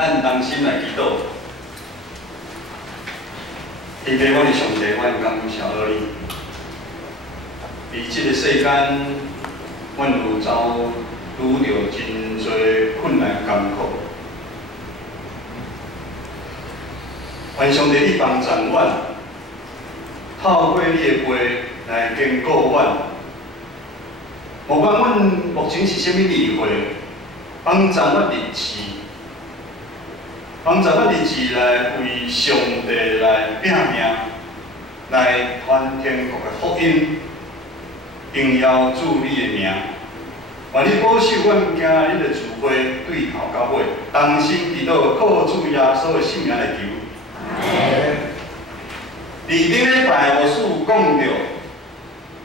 咱同心来祈祷。天父，阮的上帝，阮感谢你。伫即个世间，阮有遭遇到真多困难艰苦。愿上帝你帮助阮，透过你的话来坚固阮。无管阮目前是啥物例会，帮助阮日子。 帮助阮日子来为上帝来拼命，来传天国的福音，荣耀主你的名。愿你保守阮今日的聚会对头到尾，同心祈祷，靠主耶稣的圣名来求。伫顶礼拜牧师讲到，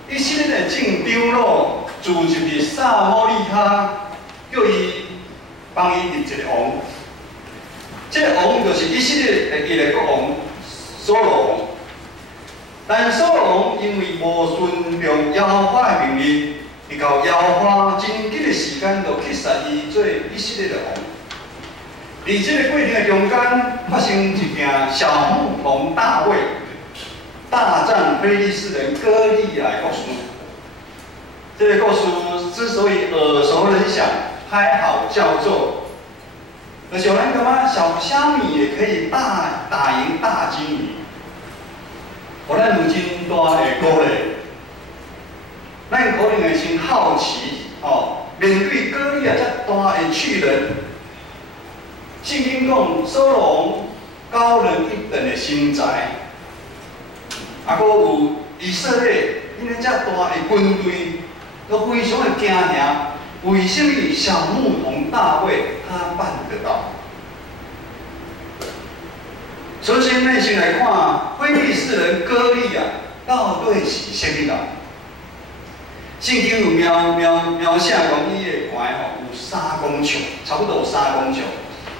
以色列的正长老自入去撒摩利亚，叫伊帮伊立一个王。 这个王就是以色列的一个国王所罗王，但所罗王因为无顺从耶和华的命令，伊到耶和华真紧的时间就去杀伊做以色列的王。在这个过程的中间，发生一件小牧童大卫大战非利士人歌利亚的故事。这个故事之所以耳熟能详，还好叫做。 而且咱感觉小虾米也可以打赢大金鱼，我咱有真大的鼓励，咱可能会先好奇哦，面对歌利亚遮大的巨人，圣经讲所罗王高人一等的身材，啊，搁有以色列因为遮大的军队，都非常的惊吓。 为什么小牧童大卫他办得到？首先，内心来看，非利士人歌利亚到底是啥物人？圣经有描写讲，伊的怀吼有3公尺，差不多有3公尺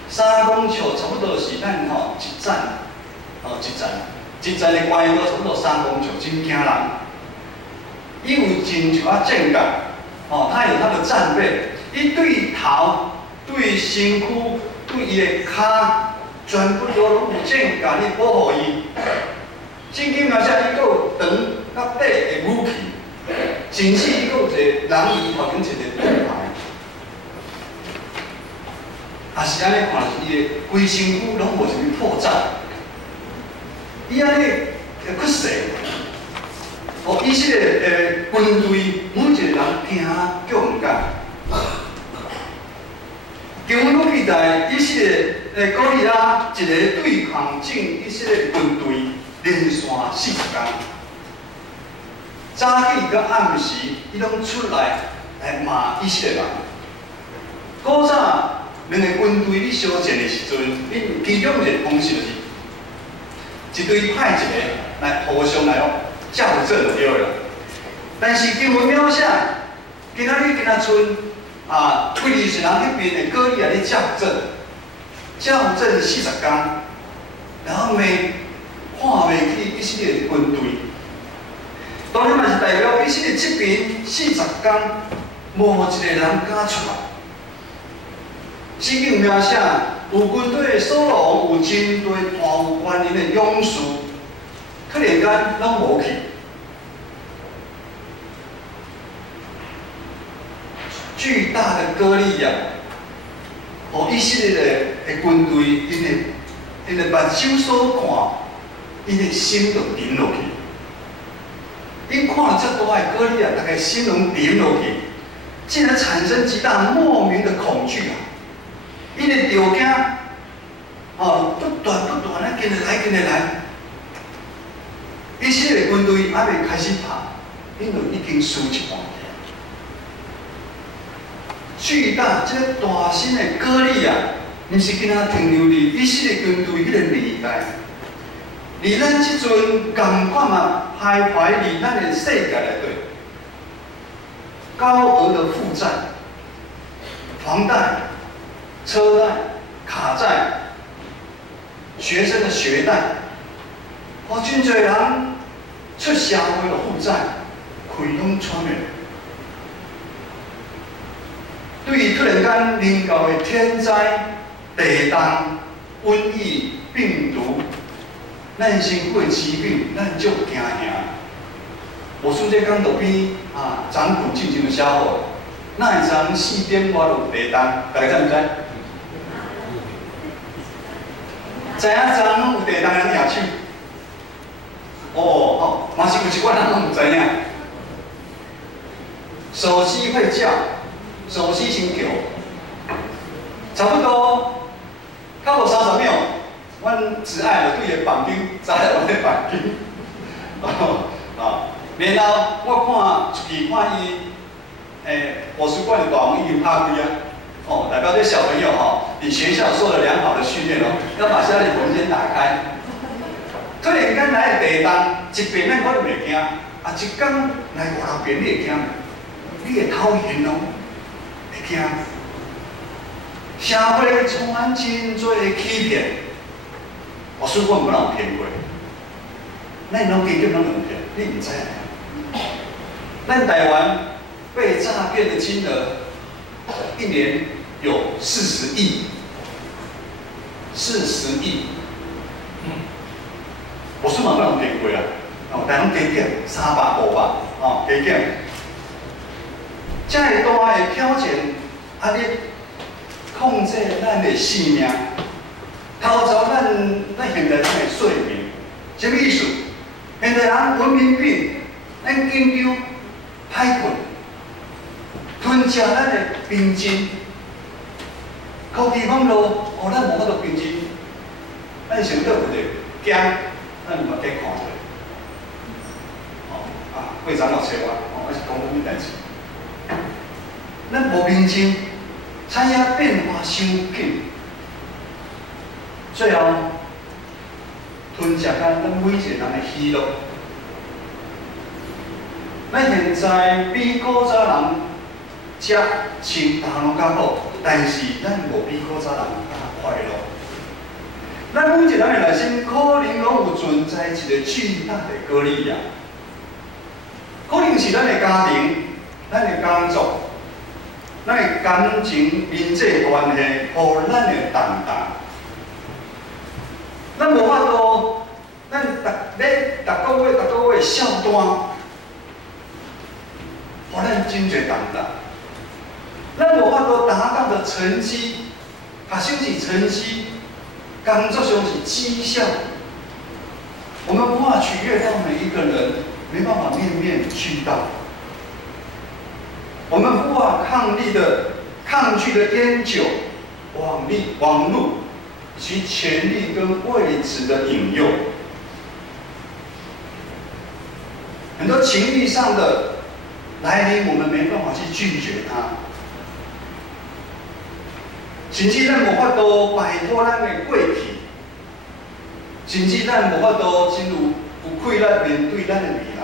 ，3公尺差不多是咱吼一站，一站的怀都差不多3公尺，真惊人。伊有真一啊正感。 哦，他有他的战备，伊对头、对身躯、对伊的骹，全部都拢有正甲你保护伊。圣经描写伊有长甲短的武器，甚至伊有一个人伊头前一个盾牌，也是安尼看，伊的规身躯拢无什么破绽，伊安尼会去势。 哦，以色列的军队每一个人惊叫唔敢。经过记载，以色列的歌利亚一个对抗正以色列军队，连续40天。早起到暗时，伊拢出来骂以色列人。古早两个军队咧相战的时阵，因其中一个方式就是一队派一个来互相来校正就对了，但是经文描写，今仔日剩非利士人迄边的歌利亚咧校正40天，然后看袂起以色列的军队，当然嘛是代表以色列这边40天无一个人敢出来。圣经描写有军队的所罗王有真多大有关联的勇士。 突然间拢无去，巨大的歌利亚，和以色列的军队，因的目睭所看，因的心就沉落去。因看了这大的歌利亚，大概心拢沉落去，竟然产生极大莫名的恐惧啊！因的条件，不断的跟着来。 以色列军队还未开始打，因为已经输一半。巨大这个大身的歌利亚，毋是仅仔停留伫以色列军队迄个年代，而咱即阵共款嘛，徘徊伫咱的世界内底，高额的负债、房贷、车贷、卡债、学生的学贷。 真侪人出社会的负债，开拢喘袂。对于突然间临到的天灾，地动、瘟疫、病毒，咱身躯的疾病，咱足惊吓。无输这讲路边长途进前就写好，哪会知4点外就地动，大家知唔知？知影昨有地动人举手。哦，嘛是有一寡人拢唔知影。手机会叫，手机先叫，差不多，较无30秒，阮挚爱就对个房间，扎在我的房间。然后我出去看伊，图书馆的大门已经拍开啊。代表这小朋友你学校受了良好的训练要把家里门先打开。突然间来个地动，一边咱我袂惊，一天来5、6遍你会惊，你会讨厌会惊。社会充满真多的欺骗，所以我唔有骗过。咱拢基金拢有骗，你唔知影。咱台湾被诈骗的金额1年有40亿，40亿。我是嘛不能骗过啦，但拢加减300、500，加减。这个大的挑战，你控制咱的性命，偷走咱现在咱的睡眠，什么意思？现在人文明病，咱紧张、歹困，吞食咱的病菌，科技网络，咱无法度病菌，咱想到有者惊，咱嘛加看者。会长老找我，我是讲什么代志？咱无病菌，产业变化伤紧，最后吞食咱每一个人的喜乐。咱现在比古早人食穿大项拢较好，但是咱无比古早人较快乐。咱每一个人的内心可能拢有存在一个巨大的高利亚，可能是咱的家庭、咱的工作、咱的感情、人际关系，互咱的动荡。咱无法度，咱逐个月销单，互咱真侪动荡。咱无法度达到的成绩，学生是成绩，工作上是绩效，我们无法取悦到每一个人，没办法面面俱到。我们无法抗拒的烟酒、网络以及权力跟位置的引诱，很多情欲上的来临，我们没办法去拒绝它。甚至咱无法度摆脱咱的过去，甚至咱无法度真有气力面对咱的未来。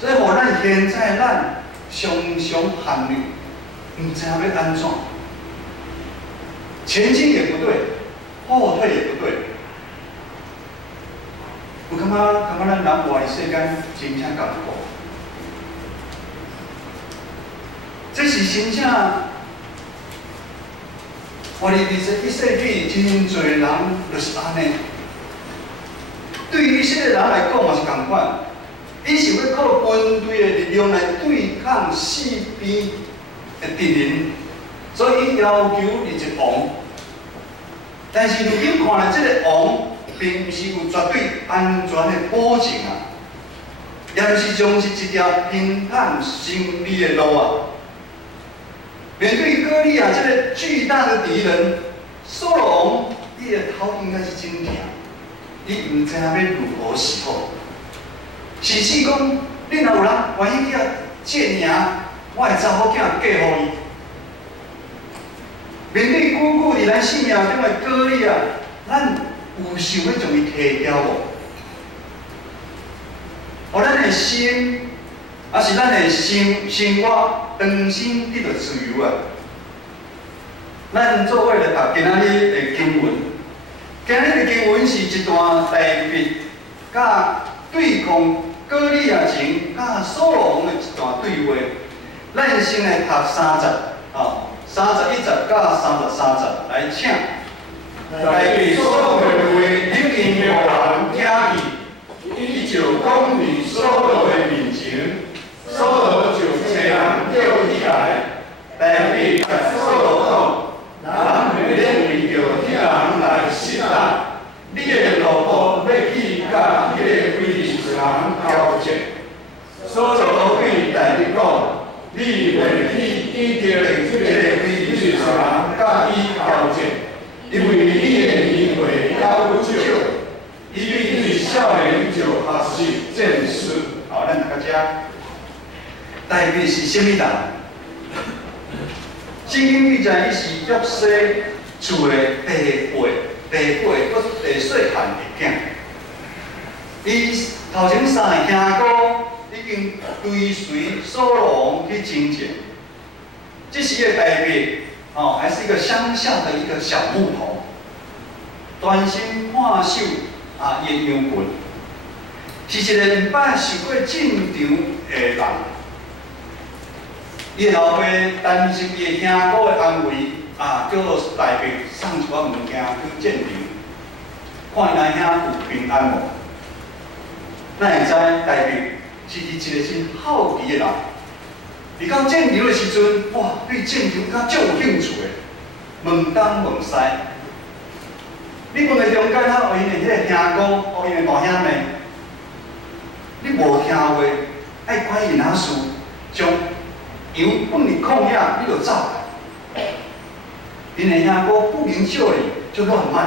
所以，互咱现在咱常常陷入，唔知要安怎，前进也不对，后退也不对。我感觉咱人活的世间真正艰苦，这是真正。我哋21世纪真侪人就是安尼。对于以色列人来讲嘛是同款，伊是要靠军队的力量来对抗四边的敌人，所以伊要求立一王。但是如今看来，这个王并不是有绝对安全的保证啊，也就是将是一条平坦胜利的路啊。面对歌利亚这个巨大的敌人，扫罗王，你的头应该是真痛，你唔知影要如何是好。是讲，你若有人愿意去借赢，我的查某囝嫁互伊。面对久久伫咱生命中的歌利亚，咱有想要将伊摕掉无？互咱的心。也是咱的生活重新得到自由啊！咱做伙来读今仔日的经文，今日的经文是一段大卫甲对抗歌利亚前甲扫罗王的一段对话。咱先来读3节31节到33节来请。台北所有的话，你应让人听去，依照讲义所有的面前，所有就找人叫起来。台北所有讲，人袂认为着迄人来失败，你的路途要去甲迄个非利士人交战。所有对代你讲，你袂去见着即个非利士人甲伊交战。 因为你的年岁还少，伊比对少年就学习见识。好，咱大家代表是什么人？圣经记载伊是约瑟厝的第八搁第细汉的囝。伊头前三个兄哥已经追随扫罗王去征战，这时的代表。 哦，还是一个乡下的一个小牧童，专心看守伊的羊群，是一个毋捌受过战场的人。伊后爸担心伊的兄哥的安危，叫大伯送一寡物件去战场，看伊阿兄有平安无？咱会知大伯是一个真好奇的人。 伫到战场的时阵，哇，对战场较足有兴趣的，问东问西。你问的中间啊，因为迄个兄哥，因为大兄妹，你无听话，爱管因哪事，将羊本入旷野，你就走来。因为兄哥不明就里，就乱卖。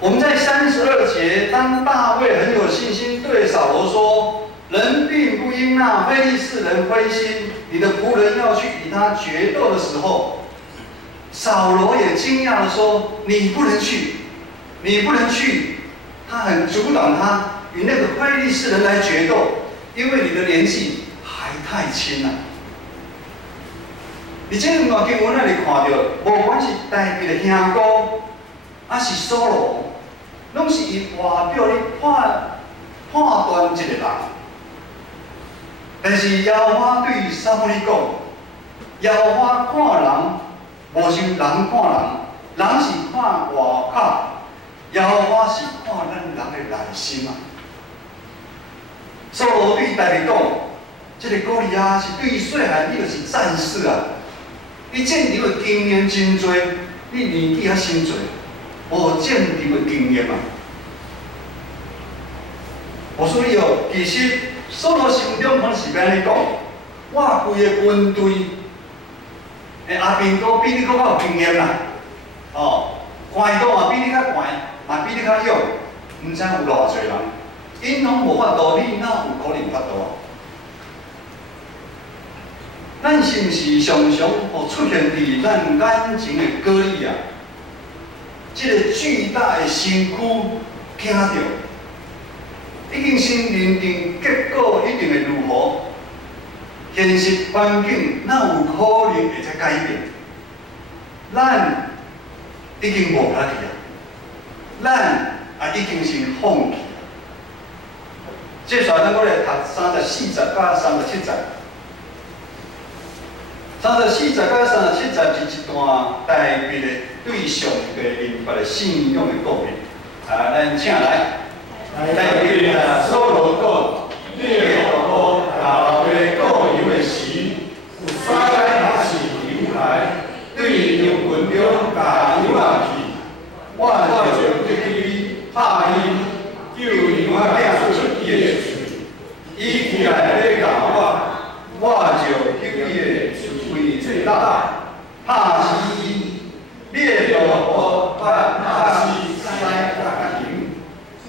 我们在32节，当大卫很有信心对扫罗说。 人并不因那非利士人灰心，你的仆人要去与他决斗的时候，扫罗也惊讶地说：“你不能去，你不能去。”他很阻挡他与那个非利士人来决斗，因为你的年纪还太轻了。而这两段经文那里看到，无管是代表的兄哥，还是扫罗，拢是以外表咧判断一个人。 但是耶和华对撒母耳讲：耶和华看人，无像人看人，人是看外口，耶和华是看咱人的内心啊。扫罗对大卫讲：这个歌利亚是对细汉，你就是战士啊！你战场的经验真多，你年纪还真多，无战场的经验啊。我说你哦，其实。 扫罗心中可能是安尼讲：我规个军队，阿兵哥比你搁较有经验啦，官刀嘛比你较悬，嘛比你较勇，毋知有偌济人，因拢无法度，你哪有可能法度啊？咱是毋是常常出现伫咱眼前的歌利亚？这个巨大的身躯惊着？ 已经先认定结果一定会如何，现实环境哪有可能会再改变？咱已经无法去啊，咱已经先放弃啊。接下来我来读34节到37节。34节到37节是一段代表的对上帝明白的信仰的告别。咱请来。 但是扫罗讲，列国大卫告油的时，有三个还是牛来，对羊群中把牛拉去，我就对伊拍伊，叫羊仔出伊的嘴，伊起来要咬我就吸伊的喙嘴大，拍死伊，列国拍死西甲牛。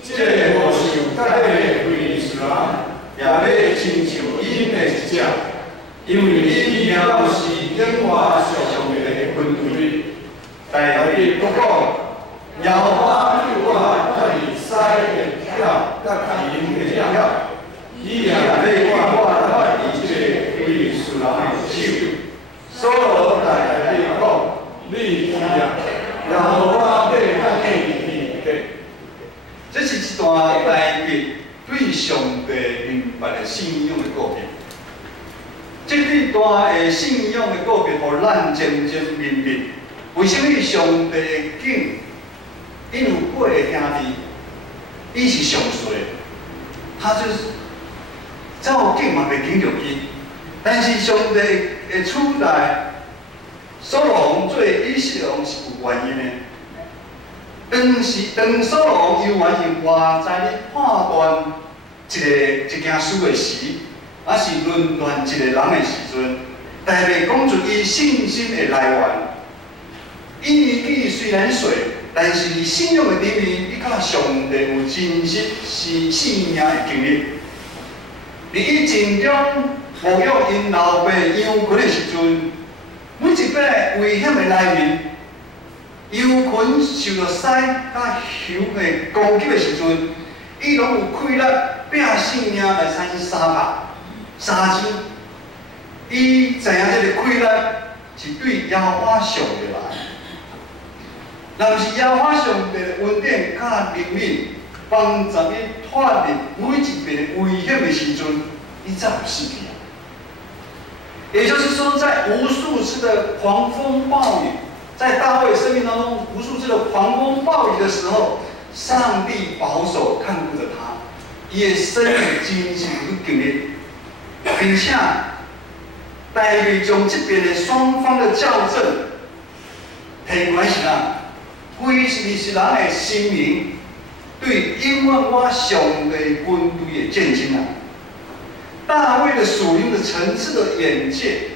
这无想甲迄个非利士人，也要亲像因的一只，因为因了是永华上帝的军队。但是国讲，耶和华叫我甲伊使的跳，甲因的跳，伊也要我脱离这个非利士人的手。所罗大大地讲，你去啊，耶和华要甲你面对。 这是一段代表对上帝明白的信仰的告别。这对大的信仰的告别，互咱渐渐明白，为什么上帝的景，因有8个兄弟，伊是上衰，他就是照景嘛袂经着伊，但是上帝的处代，所罗门做以色列王是有原因的。当所罗门有原因话，在你判断一件事的时，还是论断一个人的时阵，代表讲出伊信心的来源。伊年纪虽然小，但是信仰的里面，伊甲上帝有真实是信仰的经历。伫伊尽中抚养因老爸杨群的时阵，每一摆危险的来临，杨群受到狮甲熊的攻击的时阵，伊拢有气力拼性命来产3支。伊知影这个气力是对耶和华上帝来。若毋是耶和华上帝的恩典甲怜悯，帮助伊脱离每一遍危险的时阵，伊早有死去啊。也就是说，在无数次的狂风暴雨，在大卫生命当中无数次的狂风暴雨的时候，上帝保守看顾着他，伊的生命真是有经历，并且代表将这边的双方的校正提关是啊。非是人的心灵对因为我上帝军队的见证啊！大卫的属灵的层次的眼界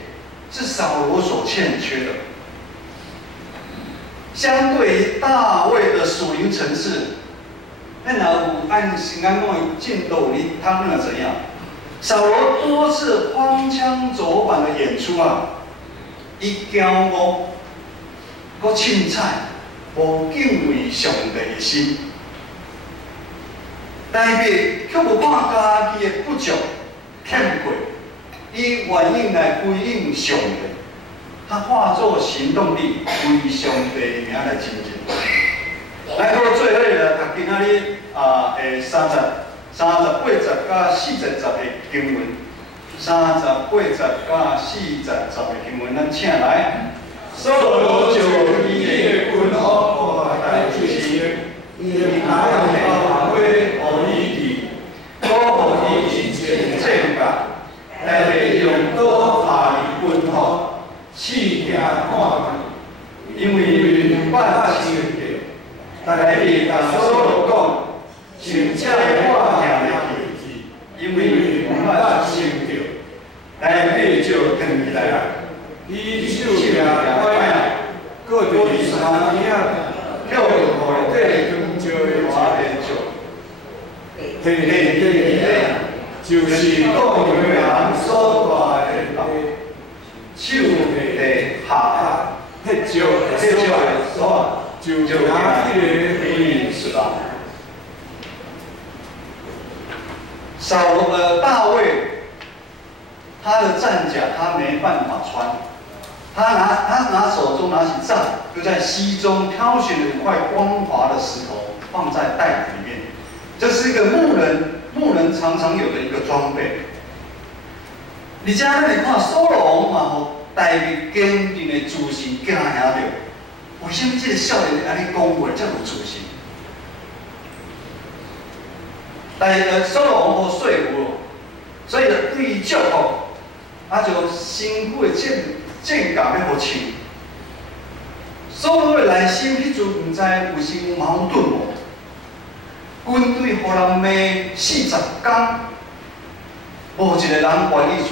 是扫罗所欠缺的。相对于大卫的属灵层次，那有按新安讲的进斗里，他们怎样？扫罗多次荒腔走板的演出啊，伊骄傲，搁凊彩。无敬畏上帝的心，代表却无看家己的不足、欠缺，伊愿意来回应上帝，他化作行动力，为上帝名来前进。来到最后呢，读今仔日38节到40节的经文，38节到40节的经文，咱请来。所罗就以的军号和大主席，以海的行为和伊地，都和伊一切正格，但是用刀下的军号，刺惊看见，因为明白清着，但是甲所罗讲，真正我行的去，因为明白清着，但是就转起来。伊手举拐啊，搁伫山顶跳落海底，光照的画面上，黑黑的就是讲的人所带的手的下迄招的所，就拿迄个回应是吧？扫罗的大卫，他的战甲他没办法穿。他拿手中拿起杖，就在溪中挑选了一块光滑的石头，放在袋子里面。这是一个牧人常常有的一个装备。而且呢，你看所罗门嘛，吼，代表坚定的自信，惊吓着。为什么这个少年安尼讲话这么自信？所罗门好说服，所以就对伊祝福，他就辛苦的正甲要互穿，所罗的内心迄阵毋知有时有矛盾无？军队互人骂40天，无一个人愿意传。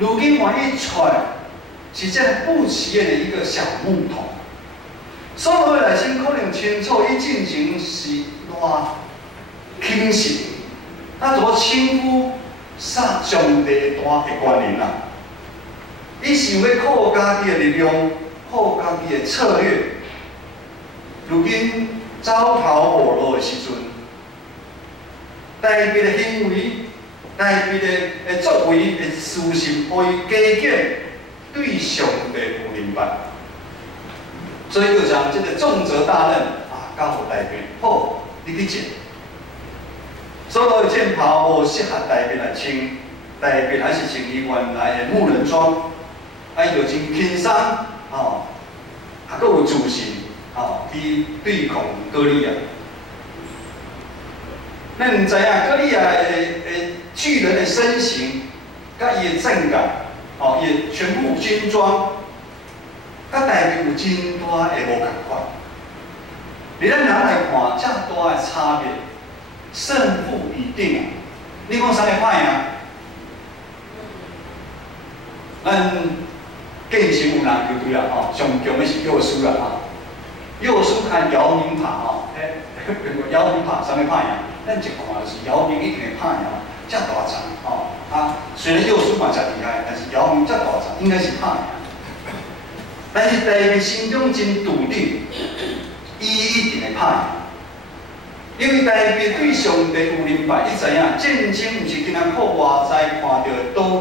如今愿意传，是这不起眼的一个小木桶。所罗的内心可能清楚，伊进前是偌轻视，他怎么轻忽上帝的大的观念啊？伊想要靠家己的力量，靠家己的策略。如今走投无路的时阵，代表的行为、代表的作为的事情，互伊加减对上帝有明白。所以就讲这个重责大任啊，交互代表，好，你去做。所罗的剑袍无适合代表来穿，特别还是穿伊原来的木人装，啊，就真轻松，吼，啊，佫有自信，吼，去对抗歌利亚。咱知影歌利亚的巨人的身形，甲伊的阵感，吼，伊全副军装，甲大卫有真大的无共款。伫咱人来看，遮大的差别，胜负已定啊！你讲啥个歹赢？咱剑神有篮球队啦，吼，上强的是幼师啦，吼，幼师看姚明拍吼，姚明拍啥个歹赢？咱一看就是姚明一定会歹赢，遮大场吼啊！虽然幼师嘛真厉害，但是姚明遮大场应该是歹赢。但是大卫心中真笃定，伊一定会歹赢。因为大卫对上帝有明白，伊知影战争毋是仅靠外在看到的刀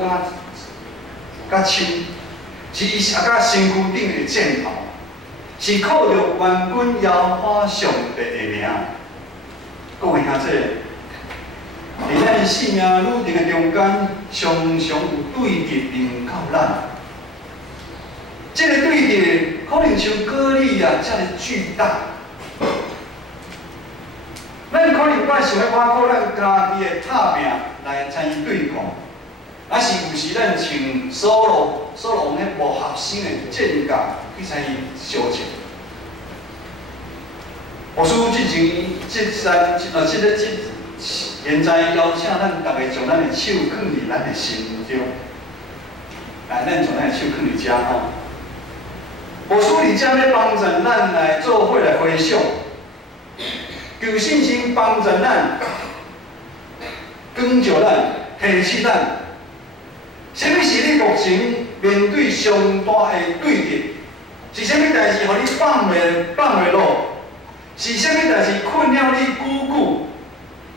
甲枪，是伊下甲身躯顶的箭头，是靠着万军摇花上帝的名。各位兄弟，伫咱生命路程的中间，常常有对敌临到咱。这个对敌可能像歌利亚遮个巨大。咱可能咱想要挖靠咱家己的拍拼来参与对抗，啊是有时咱穿索罗王迄无合身的剑甲去参与相战。我说之前现在邀请咱大家将咱的手放伫咱的心中，来，咱将咱的手放伫遮吼。我说伫遮要帮助咱来做伙来回想。求信心帮助咱，帮助咱，提醒咱。什么是你目前面对上大的对敌？是什么代志，互你放袂落？是什么代志困扰你久久？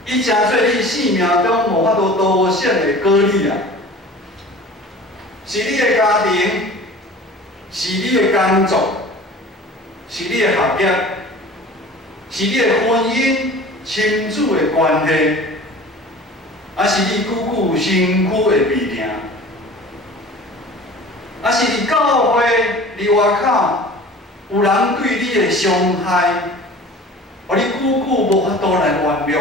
伊真做你生命中无法度多想的歌利啊？是你的家庭，是你的工作，是你的学业。是你的婚姻、亲子的关系，还是你久久身躯的病痛，还是你教会伫外口有人对你的伤害，互你久久无法度来原谅？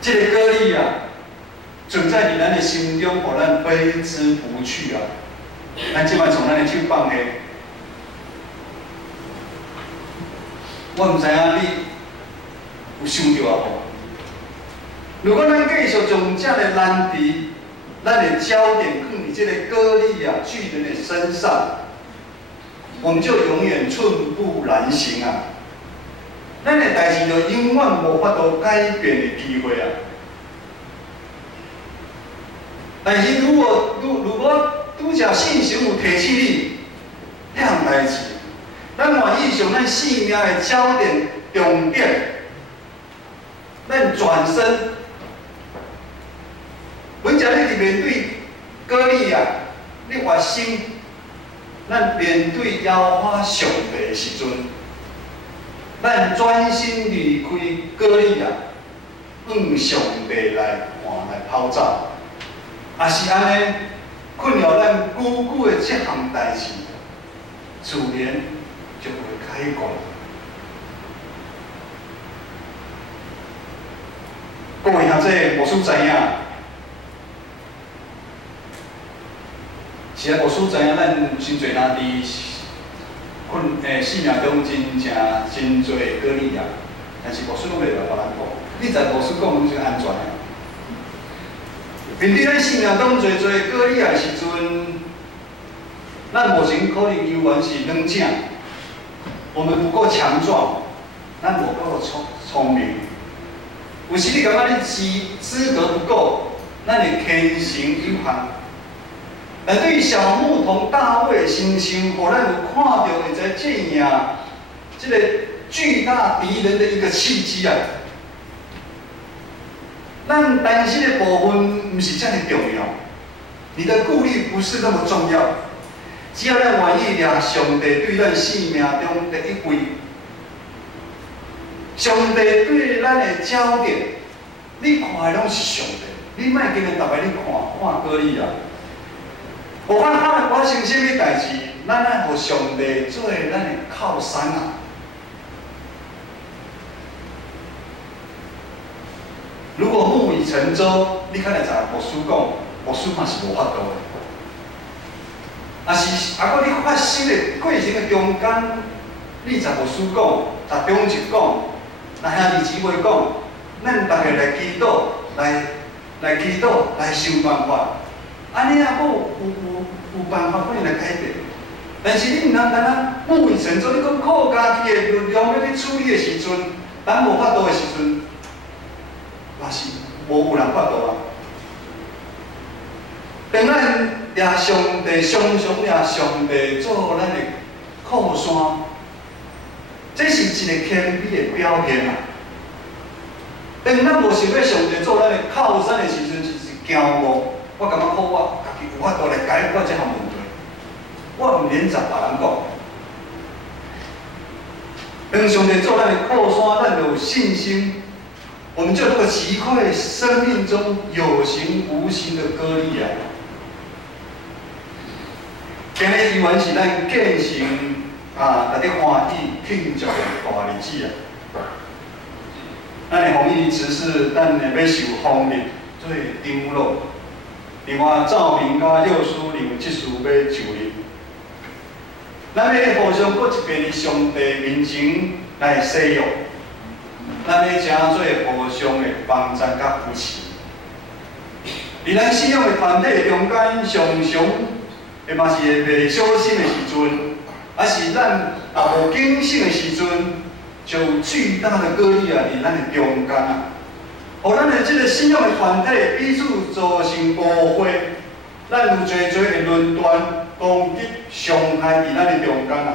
这个歌利啊，存在伫咱的心中，互咱挥之不去啊！咱即摆从咱的手放下。我毋知影你有想到啊无？如果咱继续将这个难题、咱的焦点放伫这个歌利亚巨人的身上，我们就永远寸步难行啊！咱的代志就永远无法度改变的机会啊！但是如果拄则信心有提醒你这项代志。咱愿意从咱生命的焦点、重点，咱转身。本只你伫面对歌利亚，你决心，咱面对妖花上帝的时阵，咱专心离开歌利亚，向上帝来看来跑走，也是安尼困扰咱久久的这项代志，自然就会开关。各位兄弟，无输知影，是啊，无输知影，咱真侪人伫生命中真侪歌利亚，但是无输拢袂来互咱讲。你知无输讲拢是安全的。面对咱生命中侪歌利亚的时阵，咱目前可能犹原是软正。我们不够强壮，咱无够聪明。有时你感觉你资格不够，咱的天性有限。但对于小牧童大卫的心声，互咱有看到会知战赢这个巨大敌人的一个契机啊！咱担心的部分不是这么重要，你的顾虑不是那么重要。只要咱愿意抓上帝对咱生命中的一位，上帝对咱的焦点，你看的拢是上帝，你莫今日逐摆你看过你啊。无管发生什么代志，咱爱互上帝做咱的靠山啊。如果木已成舟，你看来知牧师讲，牧师嘛是无法度的。啊，你发生的过程的中间，你甲牧师讲，甲中职讲，那兄弟姊妹讲，咱大家来祈祷，来祈祷，来想办法。安尼啊，有办法可以来改变。但是你毋通单单木已成舟，你讲靠家己的力量要去处理的时阵，咱无法度的时阵，嘛是无有人法度啊。当咱掠上帝，常常掠上帝做咱的靠山，这是一个谦卑的表现啊。当咱无想要上帝做咱的靠山的时阵，就是骄傲。我感觉靠我家己有法度来解决这项问题，我毋免杂别人讲。当上帝做咱的靠山，咱就有信心，我们就能够击溃生命中有形无形的割裂啊。今日依然是咱建成大家欢喜庆祝的大日子啊！咱的防疫执事，咱会要受防疫做长老，另外照明甲幼师领职事要就任。咱要互相搁一遍上帝面前来使用，咱要诚做互相的帮衬甲扶持。伫咱信仰的团体中间，常常也嘛是会小心的时阵，还是咱也无警醒的时阵，就有巨大的割裂啊！伫咱的中间啊，互咱的这个信仰的团体彼此造成误会，咱有侪的论断、攻击、伤害伫咱的中间啊。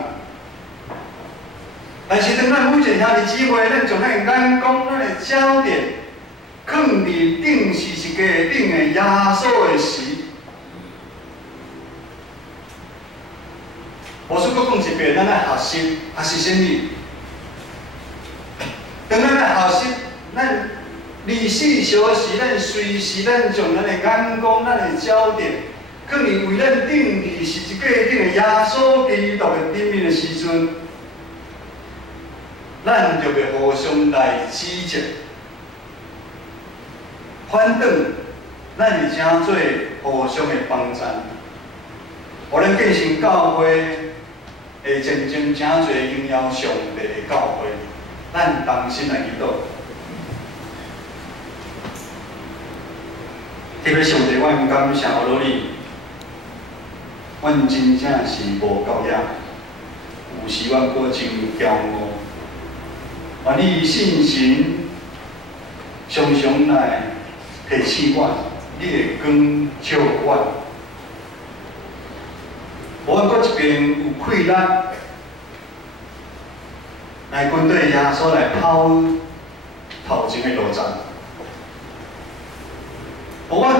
但是当咱每一个兄弟姊妹，咱将咱的眼光、咱的焦点放伫定是一个定的耶稣的时，牧师佫讲一遍，咱来学习什么？当咱来学习，咱24小时，咱随时咱将咱的眼光、咱的焦点，放伫为咱定义是一个定的耶稣基督的顶面的时阵，咱就袂互相来指责。反倒，咱会诚做互相的帮衬，互咱建成教会。会渐渐诚侪荣耀上帝的教会，咱同心来祈祷。特别上帝，阮感谢落你，阮真正是无够野，有时阮搁真骄傲。愿你信心常常来提醒阮，你的光照阮。我搁一边有气力来跟对耶稣来跑头前的路站。我看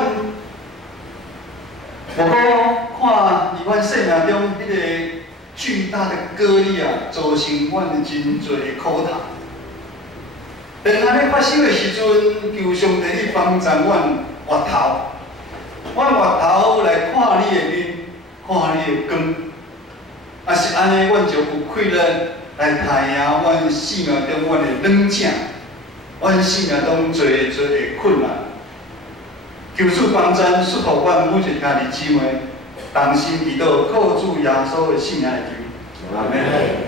伫阮生命中迄个巨大的割裂啊，造成阮真侪的苦痛。当安尼发生的时阵，求上帝你帮助阮回头，阮回头来看你的面。看你的光，啊是安尼，阮就有气力来太赢阮生命中阮的软正，阮生命中侪的困难。求主帮助，束缚阮每一兄弟姊妹，同心祈祷，靠主耶稣的圣名来求，阿门。